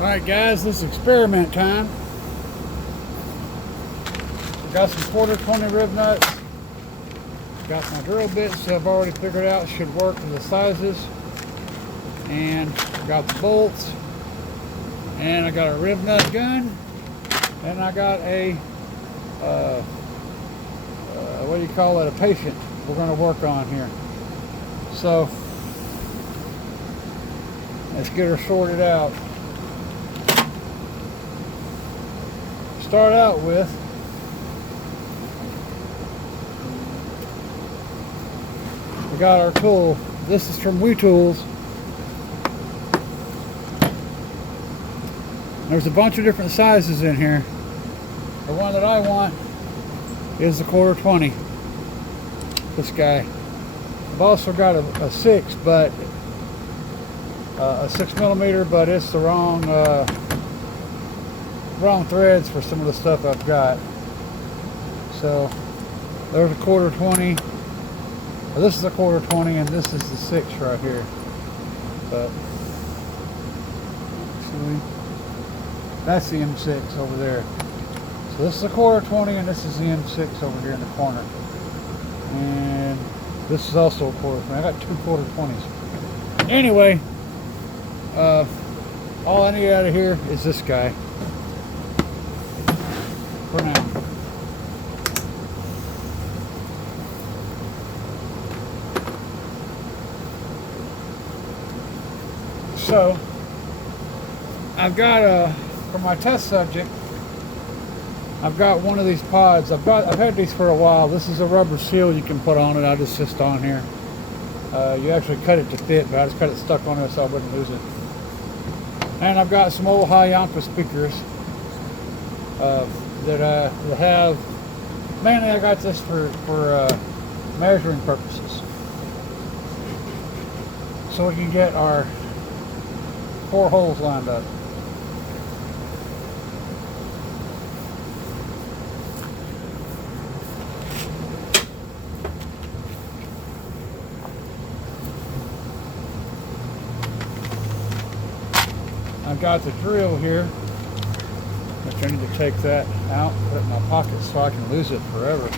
Alright guys, this is experiment time. Got some quarter 20 rib nuts. Got my drill bits that I've already figured out should work for the sizes. And got the bolts. And I got a rib nut gun. And I got a, what do you call it, a patient we're going to work on here. So, let's get her sorted out. Start out with we got our tool. This is from WeTools. There's a bunch of different sizes in here. The one that I want is the quarter 20. This guy. I've also got a 6, but a 6mm, but it's the wrong threads for some of the stuff I've got. So there's a quarter 20. Well, this is a quarter 20 and this is the 6 right here. But actually, that's the M6 over there. So this is a quarter 20 and this is the M6 over here in the corner. And this is also a quarter 20. I got two quarter 20s. Anyway, all I need out of here is this guy. For now. So I've got for my test subject, I've got one of these pods. I've had these for a while. This is a rubber seal you can put on it. I'll just sit on here. You actually cut it to fit, but I just cut it stuck on there so I wouldn't lose it. And I've got some old high Yampa speakers that I have. Mainly I got this for measuring purposes. So we can get our 4 holes lined up. I've got the drill here, which I need to take that out, put it in my pocket so I can lose it forever.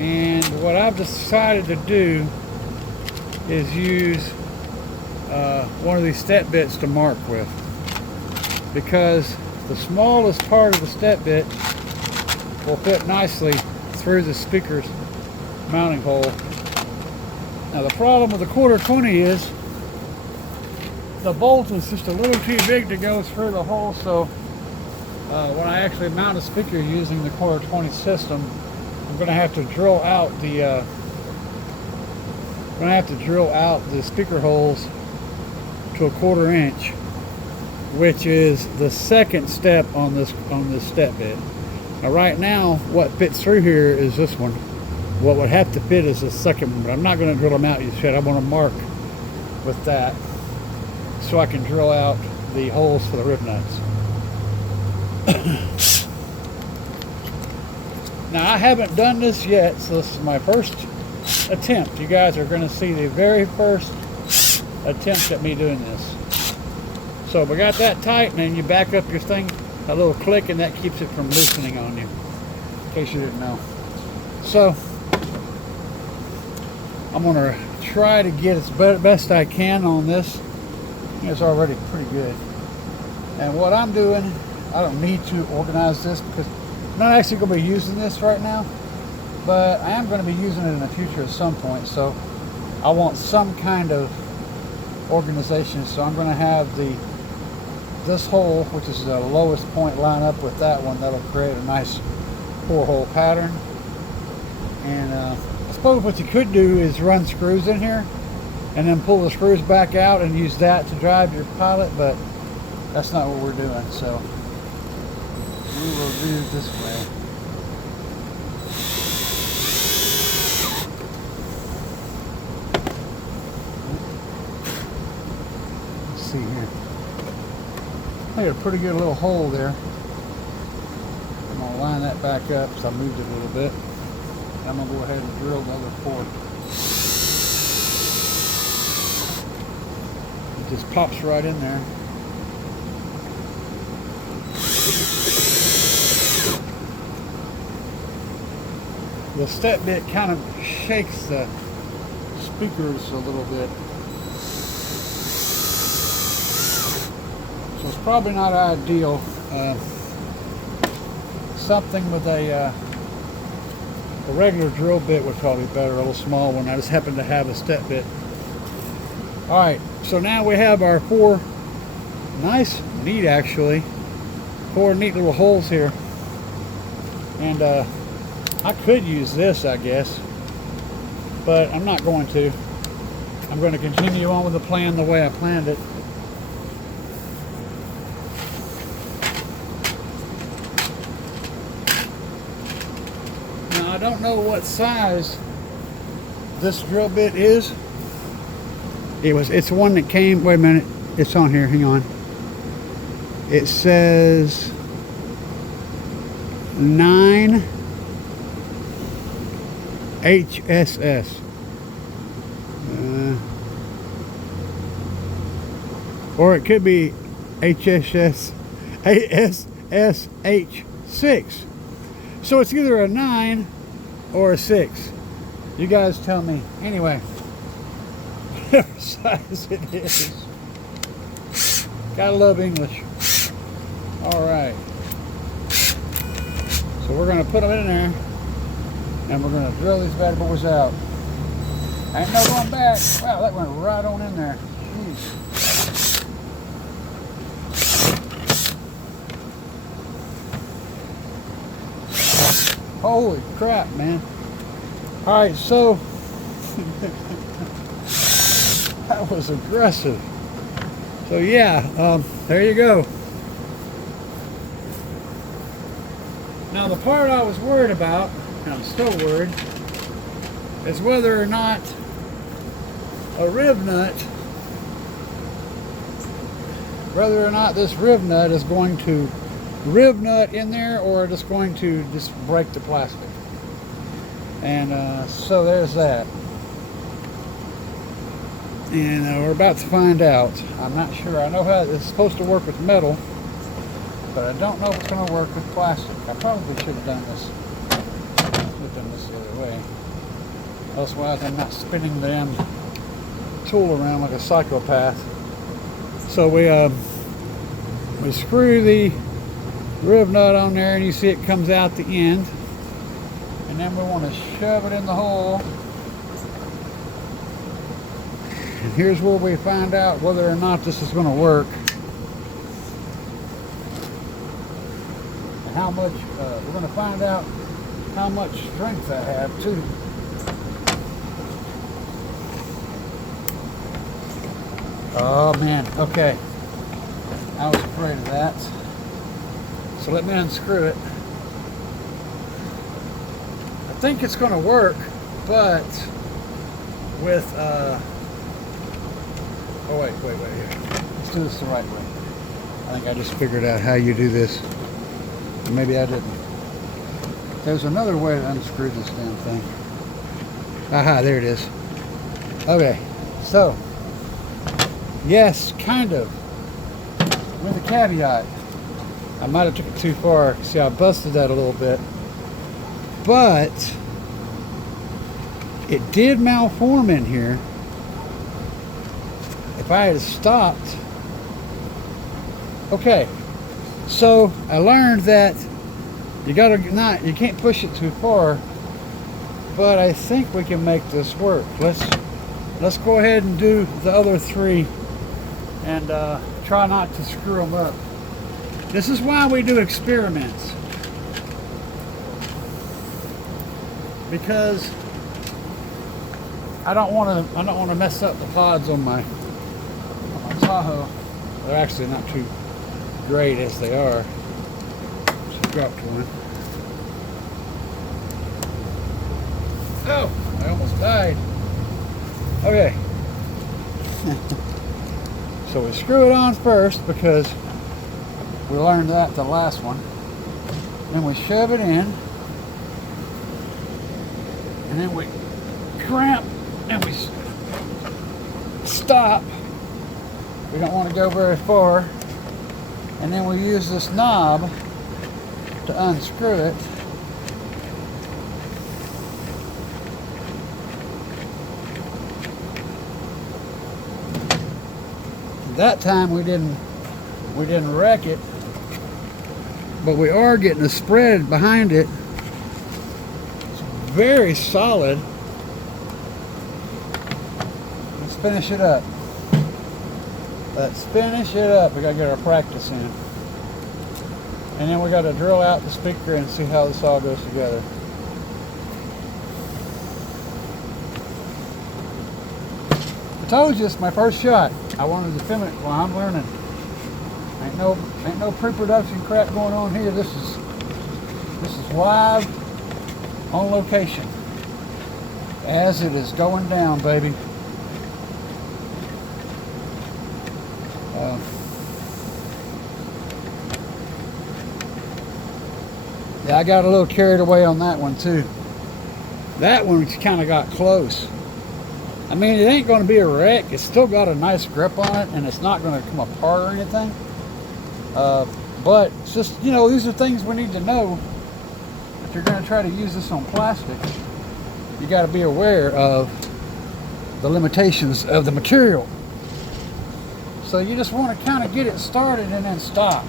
And what I've decided to do is use one of these step bits to mark with, because the smallest part of the step bit will fit nicely through the speaker's mounting hole. Now the problem with the quarter 20 is the bolt is just a little too big to go through the hole, so when I actually mount a speaker using the quarter 20 system, I'm going to have to drill out the speaker holes to a 1/4 inch, which is the second step on this step bit. Now right now what fits through here is this one. What would have to fit is the second one, but I'm not going to drill them out yet. I want to mark with that so I can drill out the holes for the rib nuts. Now I haven't done this yet, so this is my first attempt. You guys are going to see the very first attempt at me doing this. So we got that tight, and then you back up your thing, a little click, and that keeps it from loosening on you, in case you didn't know. So I'm going to try to get as best I can on this. It's already pretty good. And what I'm doing, I don't need to organize this because I'm not actually going to be using this right now, but I am going to be using it in the future at some point. So I want some kind of organization. So I'm going to have this hole, which is the lowest point, line up with that one. That'll create a nice 4-hole pattern. And I suppose what you could do is run screws in here and then pull the screws back out and use that to drive your pilot, but that's not what we're doing, so we will do it this way. Let's see here. I got a pretty good little hole there. I'm going to line that back up because I moved it a little bit. And I'm going to go ahead and drill the other 4. It just pops right in there. The step bit kind of shakes the speakers a little bit. So it's probably not ideal. Something with a regular drill bit would probably be better, a little small one. I just happen to have a step bit. Alright, so now we have our four nice, neat actually, four neat little holes here. And I could use this, I guess, but I'm not going to. I'm going to continue on with the plan the way I planned it. Now I don't know what size this drill bit is. It's one that came, wait a minute, it's on here, hang on. It says 9 HSS. Or it could be HSS ASSH6. So it's either a 9 or a 6. You guys tell me. Anyway, whatever size it is. Gotta love English. Alright. So we're going to put them in there. And we're going to drill these bad boys out. Ain't no going back. Wow, that went right on in there. Jeez. Holy crap, man. Alright, so that was aggressive. So yeah, there you go. Now the part I was worried about, and I'm still worried, is whether or not a Riv-nut, whether or not this Riv-nut is going to Riv-nut in there, or just going to just break the plastic. And so there's that. And we're about to find out. I'm not sure. I know how it's supposed to work with metal, but I don't know if it's going to work with plastic. I probably should have done this. The other way. Otherwise I'm not spinning the damn tool around like a psychopath. So we screw the Riv-nut on there, and you see it comes out the end, and then we want to shove it in the hole. And here's where we find out whether or not this is going to work, and how much we're going to find out how much strength I have too. Oh man, okay. I was afraid of that. So let me unscrew it. I think it's going to work, but with oh wait here. Let's do this the right way. I think I just figured out how you do this. Maybe I didn't. There's another way to unscrew this damn thing. Aha, there it is. Okay, so yes, kind of, with a caveat. I might have took it too far. See, I busted that a little bit, but it did malform in here. If I had stopped, okay. So I learned that you can't push it too far, but I think we can make this work. Let's go ahead and do the other three, and try not to screw them up. This is why we do experiments, because I don't want to mess up the pods on my Tahoe. They're actually not too great as they are. Just dropped one. Oh, I almost died. Okay. So we screw it on first because we learned that the last one. Then we shove it in. And then we cramp and we stop. We don't want to go very far. And then we use this knob to unscrew it. That time we didn't wreck it, but we are getting a spread behind it. It's very solid. Let's finish it up. Let's finish it up. We gotta get our practice in. And then we gotta drill out the speaker and see how this all goes together. I told you it's my first shot. I wanted to film it while I'm learning. Ain't no pre-production crap going on here. This is live on location as it is going down, baby. Yeah, I got a little carried away on that one too. That one kind of got close. I mean, it ain't going to be a wreck. It's still got a nice grip on it, and it's not going to come apart or anything. But it's just, you know, these are things we need to know. If you're going to try to use this on plastic, you got to be aware of the limitations of the material. So you just want to kind of get it started and then stop.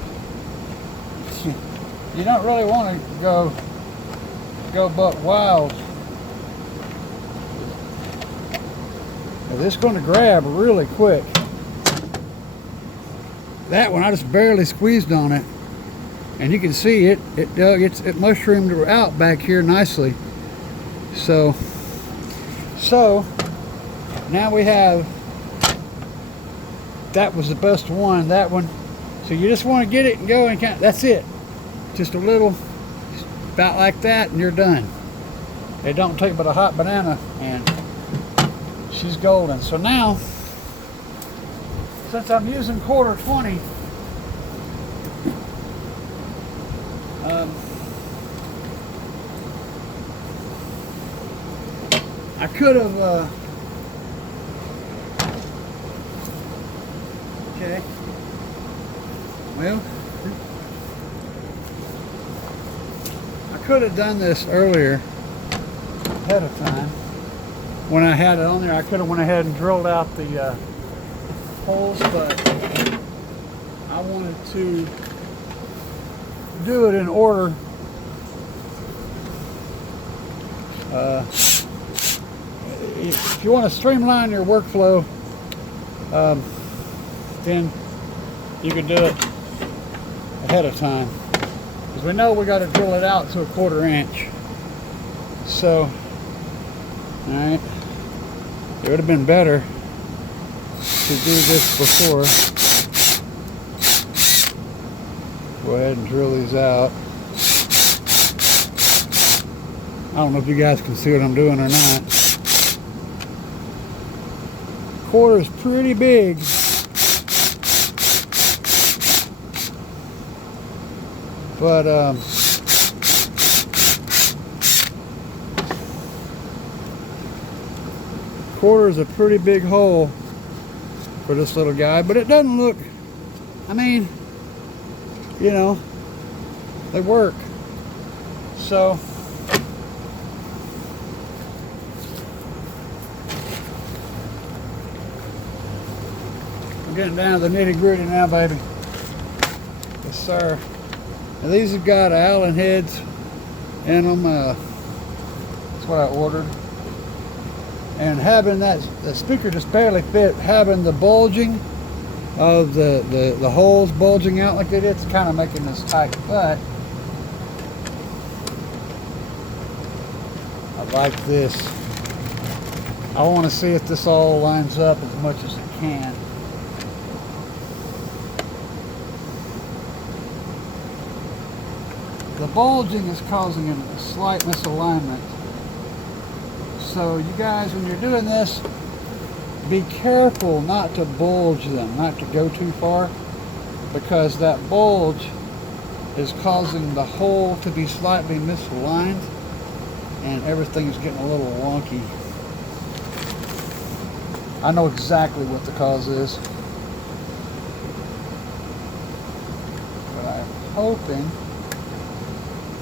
You don't really want to go buck wild. It's going to grab really quick. That one I just barely squeezed on it, and you can see it mushroomed out back here nicely. So now we have, that was the best one, that one. So you just want to get it and go and count. That's it. Just a little, about like that, and you're done. It don't take but a hot banana, and she's golden. So now, since I'm using 1/4 I could have, okay, well, I could have done this earlier, ahead of time. When I had it on there, I could have went ahead and drilled out the holes, but I wanted to do it in order. If you want to streamline your workflow, then you can do it ahead of time, because we know we got to drill it out to a 1/4 inch. So, all right, it would have been better to do this before. Go ahead and drill these out. I don't know if you guys can see what I'm doing or not. 1/4 is pretty big. But 1/4 is a pretty big hole for this little guy, but it doesn't look, I mean, you know, they work. So I'm getting down to the nitty-gritty now, baby. Yes, sir. And these have got Allen heads in them. That's what I ordered. And having that speaker just barely fit, having the bulging of the holes bulging out like it is, it's kind of making this tight. But I like this. I want to see if this all lines up as much as it can. The bulging is causing a slight misalignment. So you guys, when you're doing this, be careful not to bulge them, not to go too far, because that bulge is causing the hole to be slightly misaligned and everything's getting a little wonky. I know exactly what the cause is. hoping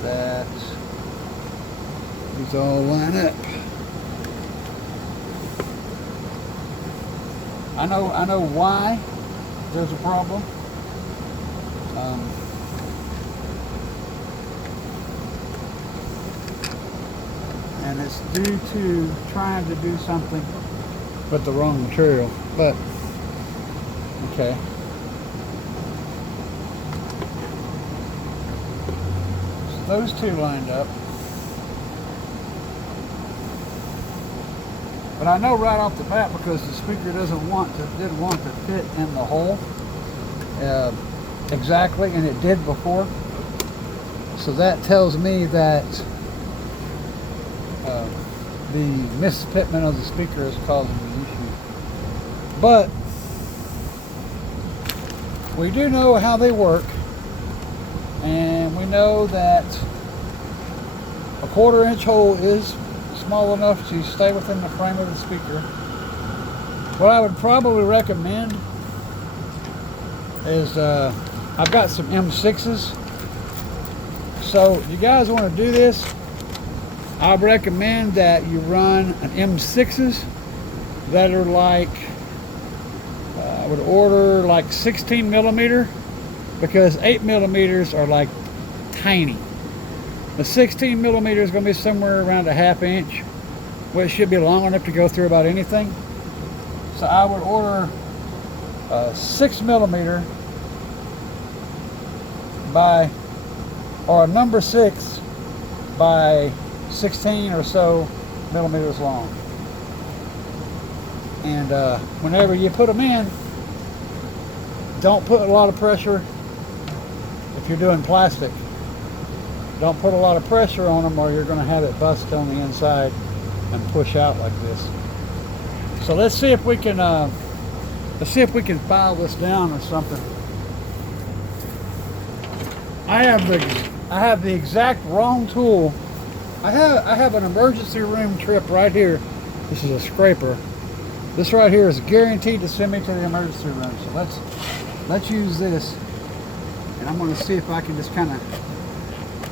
that these all line up. I know why there's a problem. And it's due to trying to do something with the wrong material. But okay. So those two lined up. But I know right off the bat, because the speaker didn't want to fit in the hole exactly, and it did before. So that tells me that the misfitment of the speaker is causing the issue. But we do know how they work, and we know that a 1/4 inch hole is small enough to stay within the frame of the speaker. What I would probably recommend is I've got some M6s. So if you guys want to do this, I recommend that you run an M6s that are like, I would order like 16 millimeter, because 8 millimeters are like tiny. The 16 millimeter is going to be somewhere around a 1/2 inch, which should be long enough to go through about anything. So I would order a 6 millimeter or a number 6 by 16 or so millimeters long. And whenever you put them in, don't put a lot of pressure. If you're doing plastic, don't put a lot of pressure on them, or you're going to have it bust on the inside and push out like this. So let's see if we can file this down or something. I have the exact wrong tool. I have an emergency room trip right here. This is a scraper. This right here is guaranteed to send me to the emergency room. So let's use this, and I'm going to see if I can just kind of.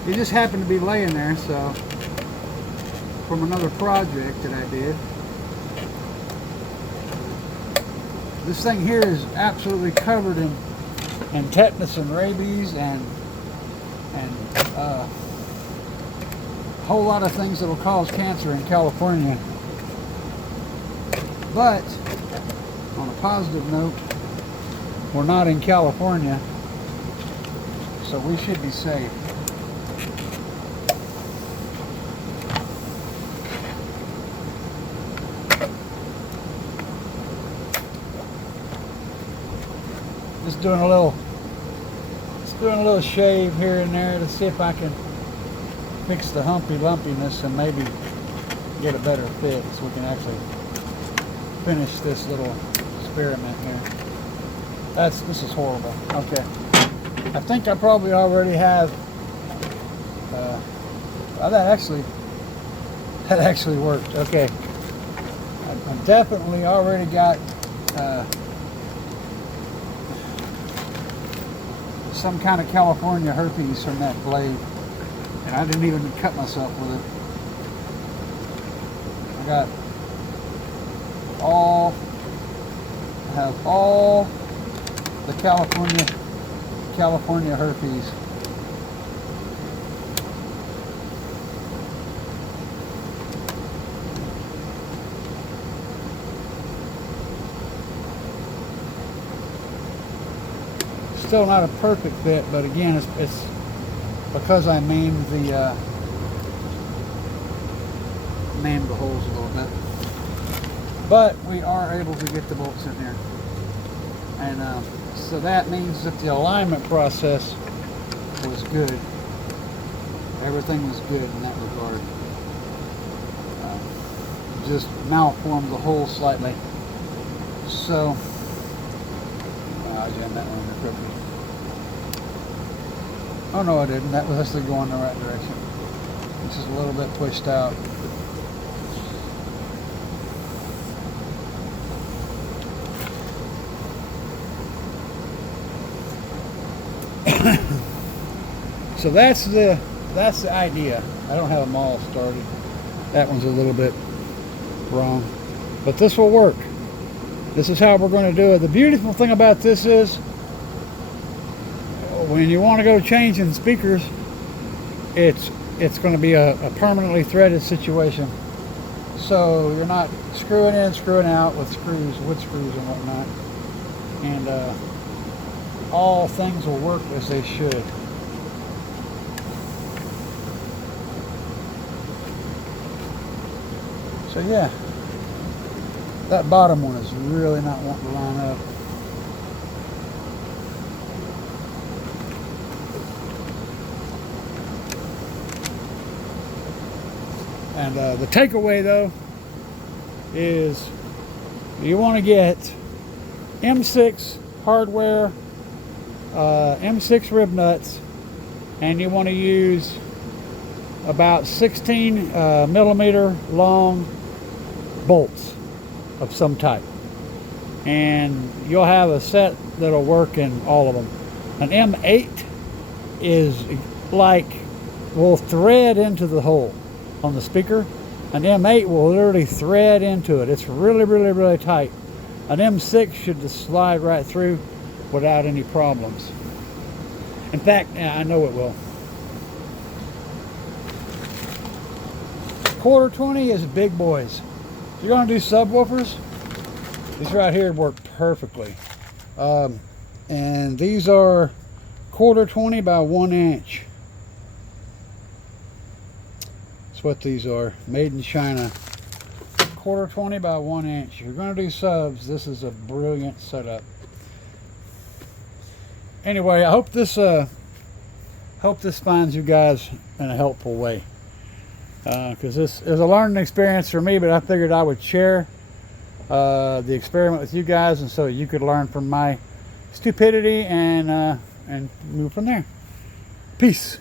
It just happened to be laying there, so from another project that I did. This thing here is absolutely covered in tetanus and rabies and a whole lot of things that will cause cancer in California. But on a positive note, we're not in California, so we should be safe. Just doing a little shave here and there to see if I can fix the humpy lumpiness and maybe get a better fit, so we can actually finish this little experiment here. This is horrible. Okay, I think I probably already have. That actually worked. Okay, I've definitely already got some kind of California herpes from that blade, and I didn't even cut myself with it. I have all the California herpes. Still not a perfect fit, but again, it's because I maimed the holes a little bit. But we are able to get the bolts in here, and so that means that the alignment process was good. Everything was good in that regard. Just malformed the hole slightly. So I jammed that one in there quickly. Oh no, I didn't. That was actually going the right direction. It's just a little bit pushed out. So that's the idea. I don't have them all started. That one's a little bit wrong, but this will work. This is how we're going to do it. The beautiful thing about this is when you want to go changing speakers, it's going to be a permanently threaded situation. So you're not screwing in, screwing out with screws, wood screws and whatnot. And all things will work as they should. So yeah, that bottom one is really not wanting to line up. And the takeaway though is you want to get M6 hardware, M6 Riv-nuts, and you want to use about 16 millimeter long bolts of some type, and you'll have a set that'll work in all of them. An M8 is like, will thread into the hole on the speaker. An M8 will literally thread into it. It's really, really, really tight. An M6 should just slide right through without any problems. In fact, I know it will. Quarter 20 is big boys. If you're going to do subwoofers, these right here work perfectly. And these are quarter 20 by 1 inch. That's what these are, made in China. Quarter 20 by 1 inch. If you're going to do subs, this is a brilliant setup. Anyway, I hope this finds you guys in a helpful way. Because this is a learning experience for me, but I figured I would share the experiment with you guys, and so you could learn from my stupidity and move from there. Peace.